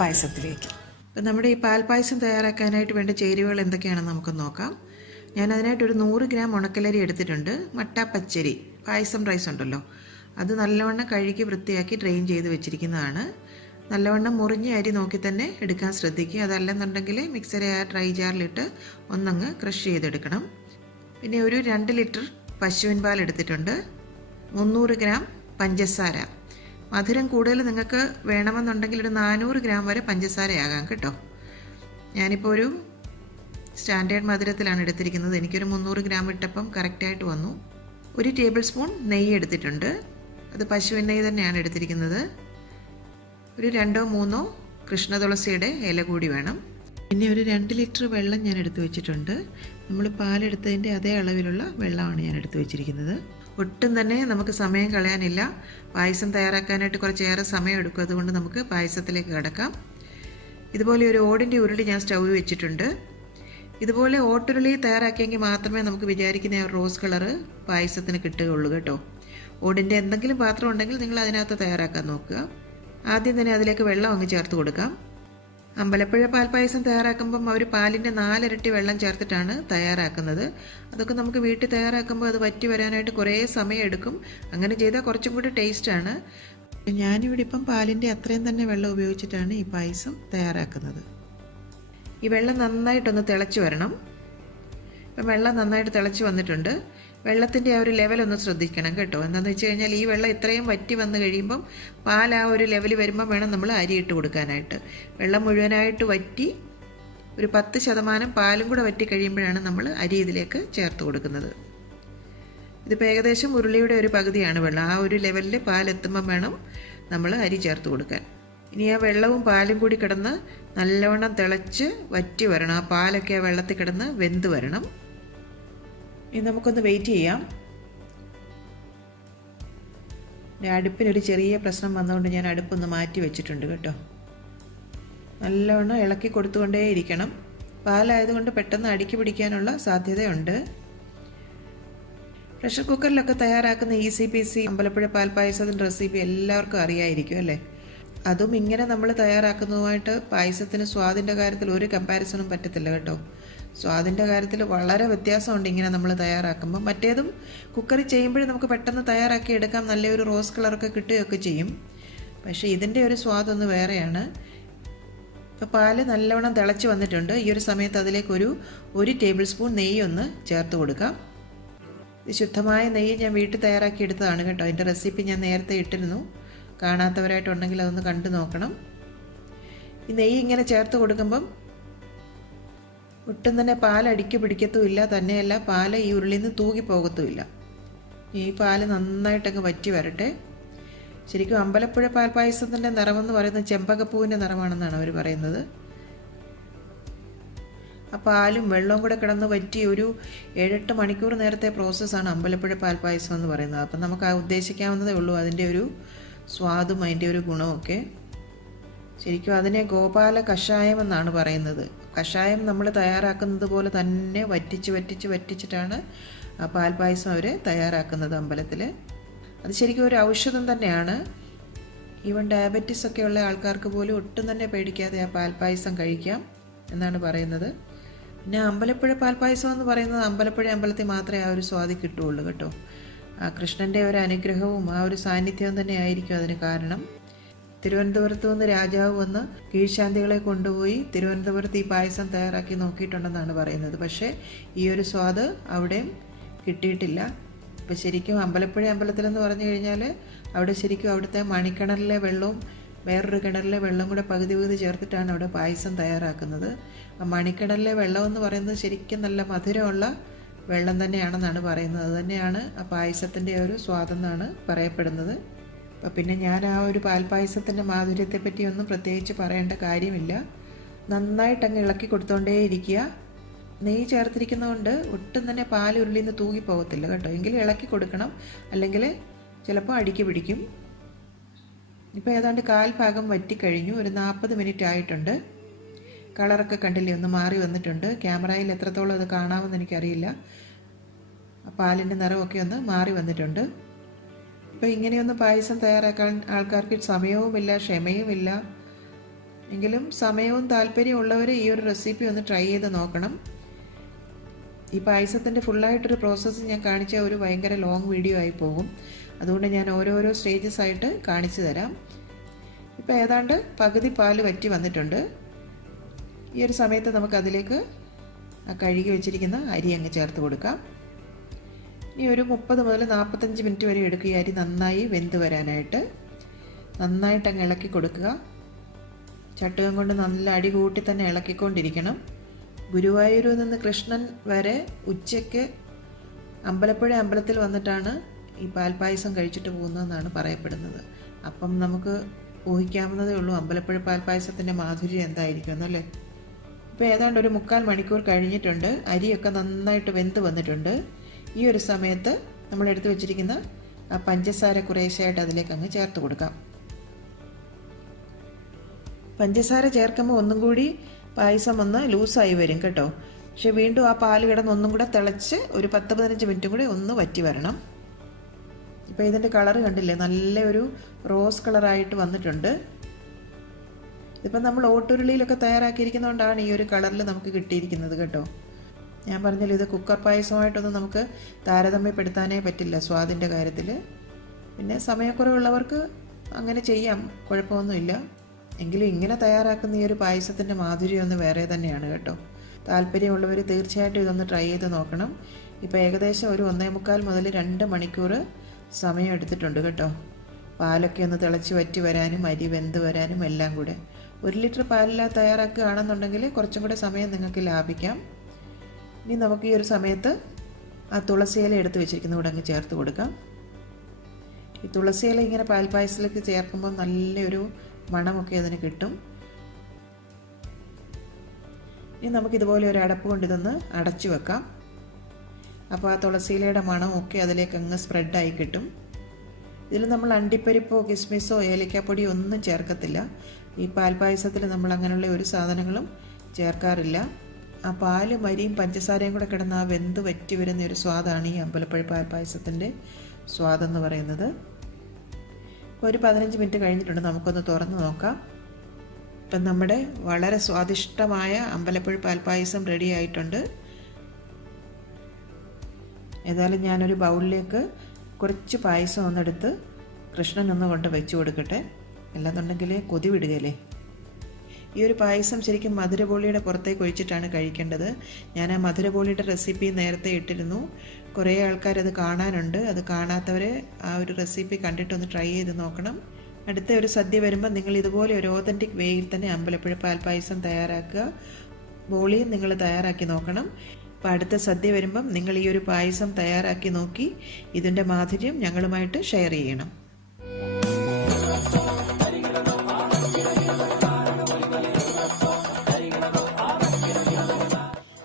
പാൽപ്പായസത്തിലേക്ക്. അപ്പം നമ്മുടെ ഈ പാൽപ്പായസം തയ്യാറാക്കാനായിട്ട് വേണ്ട ചേരുവകൾ എന്തൊക്കെയാണെന്ന് നമുക്ക് നോക്കാം. ഞാൻ അതിനായിട്ടൊരു 100 ഗ്രാം ഉണക്കലരി എടുത്തിട്ടുണ്ട്. മട്ട പച്ചരി പായസം റൈസ് ഉണ്ടല്ലോ, അത് നല്ലവണ്ണം കഴുകി വൃത്തിയാക്കി ഡ്രെയിൻ ചെയ്ത് വെച്ചിരിക്കുന്നതാണ്. നല്ലവണ്ണം മുറിഞ്ഞ അരി നോക്കി തന്നെ എടുക്കാൻ ശ്രദ്ധിക്കുക. അതല്ലെന്നുണ്ടെങ്കിൽ മിക്സറി ഡ്രൈ ജാറിലിട്ട് ഒന്നങ്ങ് ക്രഷ് ചെയ്തെടുക്കണം. പിന്നെ ഒരു 2 ലിറ്റർ പശുവിൻ പാൽ എടുത്തിട്ടുണ്ട്. 300 ഗ്രാം പഞ്ചസാര. മധുരം കൂടുതൽ നിങ്ങൾക്ക് വേണമെന്നുണ്ടെങ്കിൽ ഒരു 400 ഗ്രാം വരെ പഞ്ചസാരയാകാം കേട്ടോ. ഞാനിപ്പോൾ ഒരു സ്റ്റാൻഡേർഡ് മധുരത്തിലാണ് എടുത്തിരിക്കുന്നത്. എനിക്കൊരു 300 ഗ്രാം ഇട്ടപ്പം കറക്റ്റായിട്ട് വന്നു. 1 ടേബിൾ സ്പൂൺ നെയ്യ് എടുത്തിട്ടുണ്ട്. അത് പശുവിൻ നെയ്യ് തന്നെയാണ് എടുത്തിരിക്കുന്നത്. ഒരു 2-3 കൃഷ്ണ തുളസിയുടെ ഇല കൂടി വേണം. പിന്നെ ഒരു 2 ലിറ്റർ വെള്ളം ഞാൻ എടുത്തു വെച്ചിട്ടുണ്ട്. നമ്മൾ പാലെടുത്തതിൻ്റെ അതേ അളവിലുള്ള വെള്ളമാണ് ഞാൻ എടുത്തു വെച്ചിരിക്കുന്നത്. ഒട്ടും തന്നെ നമുക്ക് സമയം കളയാനില്ല. പായസം തയ്യാറാക്കാനായിട്ട് കുറച്ചേറെ സമയം എടുക്കും. അതുകൊണ്ട് നമുക്ക് പായസത്തിലേക്ക് കിടക്കാം. ഇതുപോലെ ഒരു ഓടിൻ്റെ ഉരുളി ഞാൻ സ്റ്റൗവിൽ വെച്ചിട്ടുണ്ട്. ഇതുപോലെ ഓട്ടുരുളി തയ്യാറാക്കിയെങ്കിൽ മാത്രമേ നമുക്ക് വിചാരിക്കുന്ന റോസ് കളറ് പായസത്തിന് കിട്ടുകയുള്ളൂ കേട്ടോ. ഓടിൻ്റെ എന്തെങ്കിലും പാത്രം ഉണ്ടെങ്കിൽ നിങ്ങൾ അതിനകത്ത് തയ്യാറാക്കാൻ നോക്കുക. ആദ്യം തന്നെ അതിലേക്ക് വെള്ളം അങ്ങ് ചേർത്ത് കൊടുക്കാം. അമ്പലപ്പുഴ പാൽപ്പായസം തയ്യാറാക്കുമ്പം അവർ പാലിൻ്റെ 4 ഇരട്ടി വെള്ളം ചേർത്തിട്ടാണ് തയ്യാറാക്കുന്നത്. അതൊക്കെ നമുക്ക് വീട്ടിൽ തയ്യാറാക്കുമ്പോൾ അത് വറ്റി വരാനായിട്ട് കുറേ സമയം എടുക്കും. അങ്ങനെ ചെയ്താൽ കുറച്ചും കൂടി ടേസ്റ്റാണ്. ഞാനിവിടെ ഇപ്പം പാലിൻ്റെ അത്രയും തന്നെ വെള്ളം ഉപയോഗിച്ചിട്ടാണ് ഈ പായസം തയ്യാറാക്കുന്നത്. ഈ വെള്ളം നന്നായിട്ടൊന്ന് തിളച്ച് വരണം. ഇപ്പം വെള്ളം നന്നായിട്ട് തിളച്ച് വന്നിട്ടുണ്ട്. വെള്ളത്തിൻ്റെ ആ ഒരു ലെവലൊന്ന് ശ്രദ്ധിക്കണം കേട്ടോ. എന്താണെന്ന് വെച്ച് കഴിഞ്ഞാൽ ഈ വെള്ളം ഇത്രയും വറ്റി വന്ന് കഴിയുമ്പം പാൽ ആ ഒരു ലെവൽ വരുമ്പം വേണം നമ്മൾ അരി ഇട്ട് കൊടുക്കാനായിട്ട്. വെള്ളം മുഴുവനായിട്ട് വറ്റി ഒരു 10% പാലും കൂടെ വറ്റി കഴിയുമ്പോഴാണ് നമ്മൾ അരി ഇതിലേക്ക് ചേർത്ത് കൊടുക്കുന്നത്. ഇതിപ്പോൾ ഏകദേശം ഉരുളിയുടെ ഒരു പകുതിയാണ് വെള്ളം. ആ ഒരു ലെവലിൽ പാലെത്തുമ്പം വേണം നമ്മൾ അരി ചേർത്ത് കൊടുക്കാൻ. ഇനി ആ വെള്ളവും പാലും കൂടി കിടന്ന് നല്ലവണ്ണം തിളച്ച് വറ്റി വരണം. ആ പാലൊക്കെ ആ വെള്ളത്തിൽ കിടന്ന് വെന്ത് വരണം. ഇനി നമുക്കൊന്ന് വെയിറ്റ് ചെയ്യാം. അടുപ്പിനൊരു ചെറിയ പ്രശ്നം വന്നതുകൊണ്ട് ഞാൻ അടുപ്പൊന്ന് മാറ്റി വെച്ചിട്ടുണ്ട് കേട്ടോ. നല്ലവണ്ണം ഇളക്കി കൊടുത്തുകൊണ്ടേ ഇരിക്കണം. പാലായതുകൊണ്ട് പെട്ടെന്ന് അടുക്കി പിടിക്കാനുള്ള സാധ്യതയുണ്ട്. പ്രഷർ കുക്കറിലൊക്കെ തയ്യാറാക്കുന്ന ഈസി പീസി അമ്പലപ്പുഴ പാൽപ്പായസത്തിൻ്റെ റെസിപ്പി എല്ലാവർക്കും അറിയായിരിക്കും അല്ലേ. അതും ഇങ്ങനെ നമ്മൾ തയ്യാറാക്കുന്നതുമായിട്ട് പായസത്തിന് സ്വാദിൻ്റെ കാര്യത്തിൽ ഒരു കമ്പാരിസണും പറ്റത്തില്ല കേട്ടോ. സ്വാദിൻ്റെ കാര്യത്തിൽ വളരെ വ്യത്യാസമുണ്ട് ഇങ്ങനെ നമ്മൾ തയ്യാറാക്കുമ്പോൾ. മറ്റേതും കുക്കറിൽ ചെയ്യുമ്പോഴും നമുക്ക് പെട്ടെന്ന് തയ്യാറാക്കി എടുക്കാം. നല്ലൊരു റോസ് കളറൊക്കെ കിട്ടുകയൊക്കെ ചെയ്യും. പക്ഷേ ഇതിൻ്റെ ഒരു സ്വാദൊന്ന് വേറെയാണ്. ഇപ്പോൾ പാല് നല്ലവണ്ണം തിളച്ച് വന്നിട്ടുണ്ട്. ഈ ഒരു സമയത്ത് അതിലേക്ക് ഒരു ടേബിൾ സ്പൂൺ നെയ്യ് ഒന്ന് ചേർത്ത് കൊടുക്കാം. ഇത് ശുദ്ധമായ നെയ്യ് ഞാൻ വീട്ടിൽ തയ്യാറാക്കി എടുത്തതാണ് കേട്ടോ. അതിൻ്റെ റെസിപ്പി ഞാൻ നേരത്തെ ഇട്ടിരുന്നു. കാണാത്തവരായിട്ടുണ്ടെങ്കിൽ അതൊന്ന് കണ്ടു നോക്കണം. ഈ നെയ്യ് ഇങ്ങനെ ചേർത്ത് കൊടുക്കുമ്പം ഒട്ടും തന്നെ പാൽ അടിക്ക് പിടിക്കത്തുമില്ല. തന്നെയല്ല പാൽ ഈ ഉരുളിയിൽ നിന്ന് തൂകിപ്പോകത്തുമില്ല. ഈ പാൽ നന്നായിട്ടങ്ങ് വറ്റി വരട്ടെ. ശരിക്കും അമ്പലപ്പുഴ പാൽപ്പായസത്തിൻ്റെ നിറമെന്ന് പറയുന്നത് ചെമ്പകപ്പൂവിൻ്റെ നിറമാണെന്നാണ് അവർ പറയുന്നത്. ആ പാലും വെള്ളവും കൂടെ കിടന്ന് വറ്റി ഒരു 7-8 മണിക്കൂർ നേരത്തെ പ്രോസസ്സാണ് അമ്പലപ്പുഴ പാൽപ്പായസം എന്ന് പറയുന്നത്. അപ്പം നമുക്ക് ആ ഉദ്ദേശിക്കാവുന്നതേ ഉള്ളൂ അതിൻ്റെ ഒരു സ്വാദും അതിൻ്റെ ഒരു ഗുണമൊക്കെ. ശരിക്കും അതിനെ ഗോപാല കഷായം എന്നാണ് പറയുന്നത്. കഷായം നമ്മൾ തയ്യാറാക്കുന്നത് പോലെ തന്നെ വറ്റിച്ചിട്ടാണ് ആ പാൽപ്പായസം അവർ തയ്യാറാക്കുന്നത് അമ്പലത്തിൽ. അത് ശരിക്കും ഒരു ഔഷധം തന്നെയാണ്. ഈവൻ ഡയബറ്റീസ് ഒക്കെ ഉള്ള ആൾക്കാർക്ക് പോലും ഒട്ടും തന്നെ പേടിക്കാതെ ആ പാൽപ്പായസം കഴിക്കാം എന്നാണ് പറയുന്നത്. പിന്നെ അമ്പലപ്പുഴ പാൽപ്പായസം എന്ന് പറയുന്നത് അമ്പലപ്പുഴ അമ്പലത്തിൽ മാത്രമേ ആ ഒരു സ്വാദ് കിട്ടുകയുള്ളൂ കേട്ടോ. ആ കൃഷ്ണൻ്റെ ഒരു അനുഗ്രഹവും ആ ഒരു സാന്നിധ്യവും തന്നെ ആയിരിക്കും അതിന് കാരണം. തിരുവനന്തപുരത്ത് നിന്ന് രാജാവ് വന്ന് കീഴ്ശാന്തികളെ കൊണ്ടുപോയി തിരുവനന്തപുരത്ത് ഈ പായസം തയ്യാറാക്കി നോക്കിയിട്ടുണ്ടെന്നാണ് പറയുന്നത്. പക്ഷേ ഈ ഒരു സ്വാദ് അവിടെയും കിട്ടിയിട്ടില്ല. ഇപ്പം ശരിക്കും അമ്പലപ്പുഴ അമ്പലത്തിലെന്ന് പറഞ്ഞു കഴിഞ്ഞാൽ അവിടെ ശരിക്കും അവിടുത്തെ മണിക്കിണറിലെ വെള്ളവും വേറൊരു കിണറിലെ വെള്ളം കൂടെ പകുതി ചേർത്തിട്ടാണ് അവിടെ പായസം തയ്യാറാക്കുന്നത്. ആ മണിക്കിണറിലെ വെള്ളം എന്ന് പറയുന്നത് ശരിക്കും നല്ല മധുരമുള്ള വെള്ളം തന്നെയാണെന്നാണ് പറയുന്നത്. അത് തന്നെയാണ് ആ പായസത്തിൻ്റെ ഒരു സ്വാദെന്നാണ് പറയപ്പെടുന്നത്. അപ്പം പിന്നെ ഞാൻ ആ ഒരു പാൽപ്പായസത്തിൻ്റെ മാധുര്യത്തെപ്പറ്റി ഒന്നും പ്രത്യേകിച്ച് പറയേണ്ട കാര്യമില്ല. നന്നായിട്ടങ്ങ് ഇളക്കി കൊടുത്തോണ്ടേ ഇരിക്കുക. നെയ്യ് ചേർത്തിരിക്കുന്നതുകൊണ്ട് ഒട്ടും തന്നെ പാൽ ഉരുളിയിൽ നിന്ന് തൂകിപ്പോകത്തില്ല കേട്ടോ. എങ്കിലും ഇളക്കി കൊടുക്കണം, അല്ലെങ്കിൽ ചിലപ്പോൾ അടിക്ക് പിടിക്കും. ഇപ്പോൾ ഏതാണ്ട് 1/4 ഭാഗം വറ്റിക്കഴിഞ്ഞു. ഒരു 40 മിനിറ്റ് ആയിട്ടുണ്ട്. കളറൊക്കെ കണ്ടില്ലേ, ഒന്ന് മാറി വന്നിട്ടുണ്ട്. ക്യാമറയിൽ എത്രത്തോളം അത് കാണാമെന്ന് എനിക്കറിയില്ല. പാലിൻ്റെ നിറമൊക്കെ ഒന്ന് മാറി വന്നിട്ടുണ്ട്. ഇപ്പോൾ ഇങ്ങനെയൊന്ന് പായസം തയ്യാറാക്കാൻ ആൾക്കാർക്ക് സമയവുമില്ല, ക്ഷമയുമില്ല. എങ്കിലും സമയവും താല്പര്യവും ഉള്ളവർ ഈ ഒരു റെസിപ്പി ഒന്ന് ട്രൈ ചെയ്ത് നോക്കണം. ഈ പായസത്തിൻ്റെ ഫുള്ളായിട്ടൊരു പ്രോസസ്സ് ഞാൻ കാണിച്ച ഒരു ഭയങ്കര ലോങ് വീഡിയോ ആയി പോകും. അതുകൊണ്ട് ഞാൻ ഓരോരോ സ്റ്റേജസ് ആയിട്ട് കാണിച്ചു തരാം. ഇപ്പോൾ ഏതാണ്ട് പകുതി പാല് വറ്റി വന്നിട്ടുണ്ട്. ഈ ഒരു സമയത്ത് നമുക്കതിലേക്ക് ആ കഴുകി വെച്ചിരിക്കുന്ന അരി അങ്ങ് ചേർത്ത് കൊടുക്കാം. ഇനി ഒരു 30 മുതൽ 45 മിനിറ്റ് വരെ എടുക്കുക ഈ അരി നന്നായി വെന്ത് വരാനായിട്ട്. നന്നായിട്ട് അങ്ങ് ഇളക്കി കൊടുക്കുക. ചട്ടുകം കൊണ്ട് നല്ല അടി കൂട്ടി തന്നെ ഇളക്കിക്കൊണ്ടിരിക്കണം. ഗുരുവായൂരിൽ നിന്ന് കൃഷ്ണൻ വരെ ഉച്ചയ്ക്ക് അമ്പലപ്പുഴ അമ്പലത്തിൽ വന്നിട്ടാണ് ഈ പാൽപ്പായസം കഴിച്ചിട്ട് പോകുന്നതെന്നാണ് പറയപ്പെടുന്നത്. അപ്പം നമുക്ക് ഊഹിക്കാവുന്നതേ ഉള്ളൂ അമ്പലപ്പുഴ പാൽപ്പായസത്തിൻ്റെ മാധുര്യം എന്തായിരിക്കും എന്നല്ലേ. ഇപ്പോൾ ഏതാണ്ട് ഒരു 3/4 മണിക്കൂർ കഴിഞ്ഞിട്ടുണ്ട്. അരിയൊക്കെ നന്നായിട്ട് വെന്ത് വന്നിട്ടുണ്ട്. ഈ ഒരു സമയത്ത് നമ്മൾ എടുത്തു വെച്ചിരിക്കുന്ന ആ പഞ്ചസാര കുറേശ്ശായിട്ട് അതിലേക്ക് അങ്ങ് ചേർത്ത് കൊടുക്കാം. പഞ്ചസാര ചേർക്കുമ്പോൾ ഒന്നും കൂടി പായസം ഒന്ന് ലൂസായി വരും കേട്ടോ. പക്ഷെ വീണ്ടും ആ പാല് കിടന്ന് ഒന്നും കൂടെ തിളച്ച് ഒരു 10-15 മിനിറ്റും കൂടി ഒന്ന് വറ്റി വരണം. ഇപ്പോൾ ഇതിൻ്റെ കളറ് കണ്ടില്ലേ, നല്ലൊരു റോസ് കളറായിട്ട് വന്നിട്ടുണ്ട്. ഇതിപ്പോൾ നമ്മൾ ഓട്ടുരുളിയിലൊക്കെ തയ്യാറാക്കിയിരിക്കുന്നതുകൊണ്ടാണ് ഈ ഒരു കളറിൽ നമുക്ക് കിട്ടിയിരിക്കുന്നത് കേട്ടോ. ഞാൻ പറഞ്ഞല്ലോ, ഇത് കുക്കർ പായസമായിട്ടൊന്നും നമുക്ക് താരതമ്യപ്പെടുത്താനേ പറ്റില്ല സ്വാദിൻ്റെ കാര്യത്തിൽ. പിന്നെ സമയക്കുറവുള്ളവർക്ക് അങ്ങനെ ചെയ്യാം, കുഴപ്പമൊന്നുമില്ല. എങ്കിലും ഇങ്ങനെ തയ്യാറാക്കുന്ന ഈ ഒരു പായസത്തിൻ്റെ മാധുര്യം ഒന്ന് വേറെ തന്നെയാണ് കേട്ടോ. താല്പര്യമുള്ളവർ തീർച്ചയായിട്ടും ഇതൊന്ന് ട്രൈ ചെയ്ത് നോക്കണം. ഇപ്പോൾ ഏകദേശം ഒരു 1.25 മുതൽ 2 മണിക്കൂർ സമയം എടുത്തിട്ടുണ്ട് കേട്ടോ. പാലൊക്കെ ഒന്ന് തിളച്ച് വറ്റി വരാനും അരി വെന്ത് വരാനും എല്ലാം കൂടെ. 1 ലിറ്റർ പാലിലാണ് തയ്യാറാക്കുകയാണെന്നുണ്ടെങ്കിൽ കുറച്ചും കൂടെ സമയം നിങ്ങൾക്ക് ലാഭിക്കാം. ഇനി നമുക്ക് ഈ ഒരു സമയത്ത് ആ തുളസിയില എടുത്ത് വെച്ചിരിക്കുന്ന കൂടെ അങ്ങ് ചേർത്ത് കൊടുക്കാം. ഈ തുളസിയില ഇങ്ങനെ പാൽപ്പായസത്തിലേക്ക് ചേർക്കുമ്പോൾ നല്ലൊരു മണമൊക്കെ അതിന് കിട്ടും. ഇനി നമുക്കിതുപോലെ ഒരു അടപ്പ് കൊണ്ട് ഇതൊന്ന് അടച്ചു വെക്കാം. അപ്പോൾ ആ തുളസിയിലയുടെ മണമൊക്കെ അതിലേക്ക് അങ്ങ് സ്പ്രെഡായി കിട്ടും. ഇതിൽ നമ്മൾ അണ്ടിപ്പരിപ്പോ കിസ്മിസോ ഏലക്കാപ്പൊടിയോ ഒന്നും ചേർക്കത്തില്ല. ഈ പാൽപ്പായസത്തിൽ നമ്മൾ അങ്ങനെയുള്ള ഒരു സാധനങ്ങളും ചേർക്കാറില്ല. ആ പാലും അരിയും പഞ്ചസാരയും കൂടെ കിടന്ന് ആ വെന്ത് വറ്റി വരുന്ന ഒരു സ്വാദാണ് ഈ അമ്പലപ്പുഴ പാൽപ്പായസത്തിൻ്റെ സ്വാദെന്ന് പറയുന്നത്. ഇപ്പോൾ ഒരു 15 മിനിറ്റ് കഴിഞ്ഞിട്ടുണ്ട്. നമുക്കൊന്ന് തുറന്ന് നോക്കാം. ഇപ്പം നമ്മുടെ വളരെ സ്വാദിഷ്ടമായ അമ്പലപ്പുഴ പാൽപ്പായസം റെഡി ആയിട്ടുണ്ട്. ഏതായാലും ഞാനൊരു ബൗളിലേക്ക് കുറച്ച് പായസം ഒന്നെടുത്ത് കൃഷ്ണനൊന്ന് കൊണ്ട് വെച്ച് കൊടുക്കട്ടെ. അല്ലാന്നുണ്ടെങ്കിൽ കൊതി വിടുകയല്ലേ. ഈ ഒരു പായസം ശരിക്കും മധുരബോളിയുടെ പുറത്തേക്ക് ഒഴിച്ചിട്ടാണ് കഴിക്കേണ്ടത്. ഞാൻ ആ മധുരബോളിയുടെ റെസിപ്പി നേരത്തെ ഇട്ടിരുന്നു. കുറേ ആൾക്കാരത് കാണാനുണ്ട്. അത് കാണാത്തവർ ആ ഒരു റെസിപ്പി കണ്ടിട്ടൊന്ന് ട്രൈ ചെയ്ത് നോക്കണം. അടുത്ത ഒരു സദ്യ വരുമ്പോൾ നിങ്ങൾ ഇതുപോലെ ഒരു ഓതൻറ്റിക് വേയിൽ തന്നെ അമ്പലപ്പുഴ പാൽപ്പായസം തയ്യാറാക്കുക. ബോളിയും നിങ്ങൾ തയ്യാറാക്കി നോക്കണം. അപ്പോൾ അടുത്ത സദ്യ വരുമ്പം നിങ്ങൾ ഈ ഒരു പായസം തയ്യാറാക്കി നോക്കി ഇതിൻ്റെ മാധുര്യം ഞങ്ങളുമായിട്ട് ഷെയർ ചെയ്യണം.